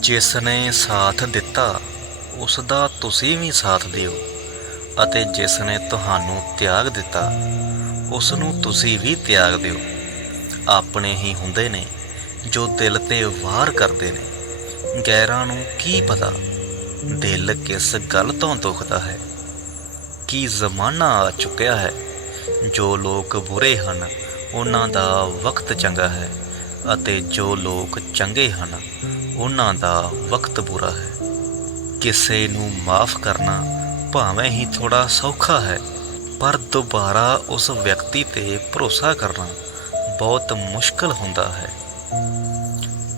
ਜਿਸ ਨੇ ਸਾਥ ਦਿੱਤਾ ਉਸ ਦਾ ਤੁਸੀਂ ਵੀ ਸਾਥ ਦਿਓ। ਅਤੇ ਜਿਸ ਨੇ ਤੁਹਾਨੂੰ ਤਿਆਗ ਦਿੱਤਾ ਉਸ ਨੂੰ ਤੁਸੀਂ ਵੀ ਤਿਆਗ ਦਿਓ। ਆਪਣੇ ਹੀ ਹੁੰਦੇ ਨੇ, ਜੋ ਦਿਲ ਤੇ ਵਾਰ ਕਰਦੇ ਨੇ। ਗੈਰਾਂ ਨੂੰ ਕੀ ਪਤਾ, ਦਿਲ ਕਿਸ ਗੱਲ ਤੋਂ ਦੁਖਦਾ ਹੈ? ਕੀ ਜ਼ਮਾਨਾ ਆ ਚੁੱਕਿਆ ਹੈ? ਜੋ ਲੋਕ ਬੁਰੇ ਹਨ, ਉਹਨਾਂ ਦਾ ਵਕਤ ਚੰਗਾ ਹੈ। ਅਤੇ ਜੋ ਲੋਕ ਚੰਗੇ ਹਨ, ਉਹਨਾਂ ਦਾ ਵਕਤ ਬੁਰਾ ਹੈ। ਕਿਸੇ ਨੂੰ ਮਾਫ ਕਰਨਾ ਭਾਵੇਂ ਹੀ ਥੋੜਾ ਸੌਖਾ ਹੈ, ਪਰ ਦੁਬਾਰਾ ਉਸ ਵਿਅਕਤੀ ਤੇ ਭਰੋਸਾ ਕਰਨਾ ਬਹੁਤ ਮੁਸ਼ਕਲ ਹੁੰਦਾ ਹੈ।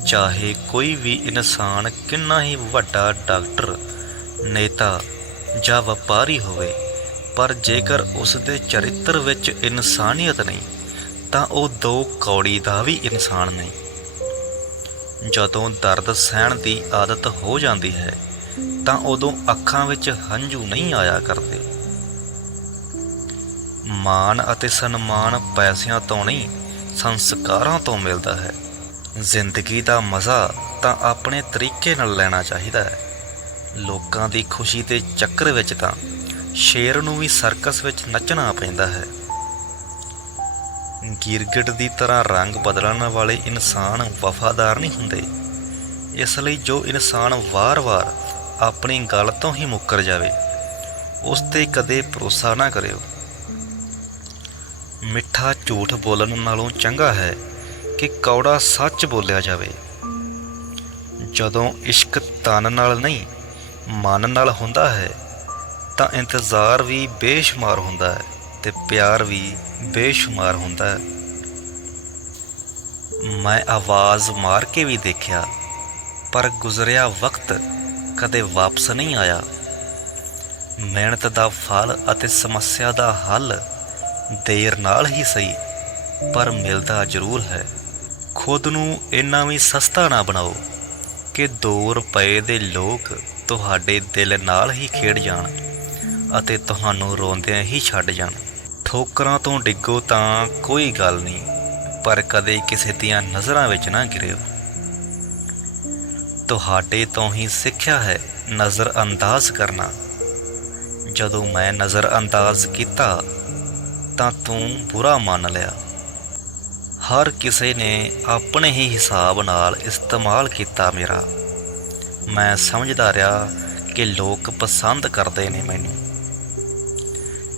ਚਾਹੇ ਕੋਈ ਵੀ ਇਨਸਾਨ ਕਿੰਨਾ ਹੀ ਵੱਡਾ ਡਾਕਟਰ, ਨੇਤਾ ਜਾਂ ਵਪਾਰੀ ਹੋਵੇ, ਪਰ ਜੇਕਰ ਉਸ ਦੇ ਚਰਿੱਤਰ ਵਿੱਚ ਇਨਸਾਨੀਅਤ ਨਹੀਂ ਤਾਂ ਉਹ ਦੋ ਕੌੜੀ ਦਾ ਵੀ ਇਨਸਾਨ ਨਹੀਂ ਜਦੋਂ ਦਰਦ ਸਹਿਣ ਦੀ ਆਦਤ ਹੋ ਜਾਂਦੀ ਹੈ, ਤਾਂ ਉਦੋਂ ਅੱਖਾਂ ਵਿੱਚ ਹੰਝੂ ਨਹੀਂ ਆਇਆ ਕਰਦੇ। ਮਾਣ ਅਤੇ ਸਨਮਾਨ ਪੈਸਿਆਂ ਤੋਂ ਨਹੀਂ, ਸੰਸਕਾਰਾਂ ਤੋਂ ਮਿਲਦਾ ਹੈ। ਜ਼ਿੰਦਗੀ ਦਾ ਮਜ਼ਾ ਤਾਂ ਆਪਣੇ ਤਰੀਕੇ ਨਾਲ ਲੈਣਾ ਚਾਹੀਦਾ ਹੈ। ਲੋਕਾਂ ਦੀ ਖੁਸ਼ੀ ਦੇ ਚੱਕਰ ਵਿੱਚ ਤਾਂ ਸ਼ੇਰ ਨੂੰ ਵੀ ਸਰਕਸ ਵਿੱਚ ਨੱਚਣਾ ਪੈਂਦਾ ਹੈ। ਗਿਰਗਿਟ ਦੀ ਤਰ੍ਹਾਂ ਰੰਗ ਬਦਲਣ ਵਾਲੇ ਇਨਸਾਨ ਵਫਾਦਾਰ ਨਹੀਂ ਹੁੰਦੇ। ਇਸ ਲਈ ਜੋ ਇਨਸਾਨ ਵਾਰ-ਵਾਰ ਆਪਣੀ ਗੱਲ ਤੋਂ ਹੀ ਮੁੱਕਰ ਜਾਵੇ, ਉਸ ਤੇ ਕਦੇ ਭਰੋਸਾ ਨਾ ਕਰਿਓ। ਮਿੱਠਾ ਝੂਠ ਬੋਲਣ ਨਾਲੋਂ ਚੰਗਾ ਹੈ ਕਿ ਕੌੜਾ ਸੱਚ ਬੋਲਿਆ ਜਾਵੇ। ਜਦੋਂ ਇਸ਼ਕ ਤਨ ਨਾਲ ਨਹੀਂ, ਮਨ ਨਾਲ ਹੁੰਦਾ ਹੈ, ਤਾਂ ਇੰਤਜ਼ਾਰ ਵੀ ਬੇਸ਼ੁਮਾਰ ਹੁੰਦਾ ਹੈ। ਤੇ ਪਿਆਰ ਵੀ ਬੇਸ਼ੁਮਾਰ ਹੁੰਦਾ ਹੈ। ਮੈਂ ਆਵਾਜ਼ ਮਾਰ ਕੇ ਵੀ ਦੇਖਿਆ, ਪਰ ਗੁਜ਼ਰਿਆ ਵਕਤ ਕਦੇ ਵਾਪਸ ਨਹੀਂ ਆਇਆ। ਮਿਹਨਤ ਦਾ ਫਲ ਅਤੇ ਸਮੱਸਿਆ ਦਾ ਹੱਲ ਦੇਰ ਨਾਲ ਹੀ ਸਹੀ, ਪਰ ਮਿਲਦਾ ਜ਼ਰੂਰ ਹੈ। ਖੁਦ ਨੂੰ ਇੰਨਾ ਵੀ ਸਸਤਾ ਨਾ ਬਣਾਓ ਕਿ 2 ਰੁਪਏ ਦੇ ਲੋਕ ਤੁਹਾਡੇ ਦਿਲ ਨਾਲ ਹੀ ਖੇਡ ਜਾਣ ਅਤੇ ਤੁਹਾਨੂੰ ਰੋਂਦਿਆਂ ਹੀ ਛੱਡ ਜਾਣ। ਠੋਕਰਾਂ ਤੋਂ ਡਿੱਗੋ ਤਾਂ ਕੋਈ ਗੱਲ ਨਹੀਂ, ਪਰ ਕਦੇ ਕਿਸੇ ਦੀਆਂ ਨਜ਼ਰਾਂ ਵਿੱਚ ਨਾ ਗਿਰਿਓ। ਤੁਹਾਡੇ ਤੋਂ ਹੀ ਸਿੱਖਿਆ ਹੈ ਨਜ਼ਰ ਅੰਦਾਜ਼ ਕਰਨਾ। ਜਦੋਂ ਮੈਂ ਨਜ਼ਰ ਅੰਦਾਜ਼ ਕੀਤਾ, ਤਾਂ ਤੂੰ ਬੁਰਾ ਮੰਨ ਲਿਆ। ਹਰ ਕਿਸੇ ਨੇ ਆਪਣੇ ਹੀ ਹਿਸਾਬ ਨਾਲ ਇਸਤੇਮਾਲ ਕੀਤਾ ਮੇਰਾ। ਮੈਂ ਸਮਝਦਾ ਰਿਹਾ ਕਿ ਲੋਕ ਪਸੰਦ ਕਰਦੇ ਨੇ ਮੈਨੂੰ।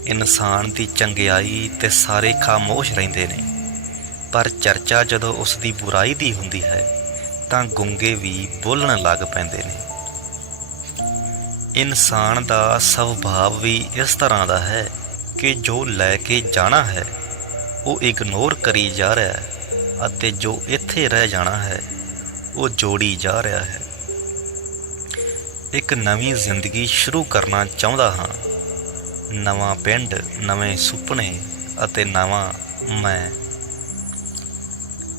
ਇਨਸਾਨ ਦੀ ਚੰਗਿਆਈ ਤੇ ਸਾਰੇ ਖਾਮੋਸ਼ ਰਹਿੰਦੇ ਨੇ। ਪਰ ਚਰਚਾ ਜਦੋਂ ਉਸ ਦੀ ਬੁਰਾਈ ਦੀ ਹੁੰਦੀ ਹੈ, ਤਾਂ ਗੁੰਗੇ ਵੀ ਬੋਲਣ ਲੱਗ ਪੈਂਦੇ ਨੇ। ਇਨਸਾਨ ਦਾ ਸੁਭਾਅ ਵੀ ਇਸ ਤਰ੍ਹਾਂ ਦਾ ਹੈ ਕਿ ਜੋ ਲੈ ਕੇ ਜਾਣਾ ਹੈ, ਉਹ ਇਗਨੋਰ ਕਰੀ ਜਾ ਰਿਹਾ ਹੈ ਅਤੇ ਜੋ ਇੱਥੇ ਰਹਿ ਜਾਣਾ ਹੈ, ਉਹ ਜੋੜੀ ਜਾ ਰਿਹਾ ਹੈ। ਇੱਕ ਨਵੀਂ ਜ਼ਿੰਦਗੀ ਸ਼ੁਰੂ ਕਰਨਾ ਚਾਹੁੰਦਾ ਹਾਂ। ਨਵਾਂ ਪਿੰਡ, ਨਵੇਂ ਸੁਪਨੇ ਅਤੇ ਨਵਾਂ ਮੈਂ।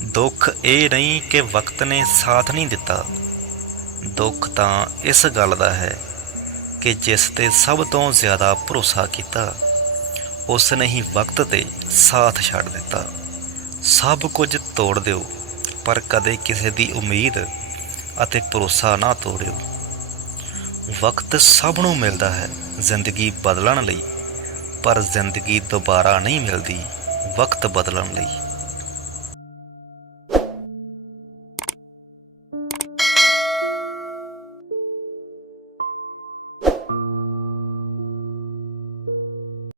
ਦੁੱਖ ਇਹ ਨਹੀਂ ਕਿ ਵਕਤ ਨੇ ਸਾਥ ਨਹੀਂ ਦਿੱਤਾ। ਦੁੱਖ ਤਾਂ ਇਸ ਗੱਲ ਦਾ ਹੈ ਕਿ ਜਿਸ ਤੇ ਸਭ ਤੋਂ ਜ਼ਿਆਦਾ ਭਰੋਸਾ ਕੀਤਾ, ਉਸ ਨੇ ਹੀ ਵਕਤ ਤੇ ਸਾਥ ਛੱਡ ਦਿੱਤਾ। ਸਭ ਕੁਝ ਤੋੜ ਦਿਓ, ਪਰ ਕਦੇ ਕਿਸੇ ਦੀ ਉਮੀਦ ਅਤੇ ਭਰੋਸਾ ਨਾ ਤੋੜਿਓ। ਵਕਤ ਸਭ ਨੂੰ ਮਿਲਦਾ ਹੈ ਜ਼ਿੰਦਗੀ ਬਦਲਣ ਲਈ, ਪਰ ਜ਼ਿੰਦਗੀ ਦੁਬਾਰਾ ਨਹੀਂ ਮਿਲਦੀ ਵਕਤ ਬਦਲਣ ਲਈ।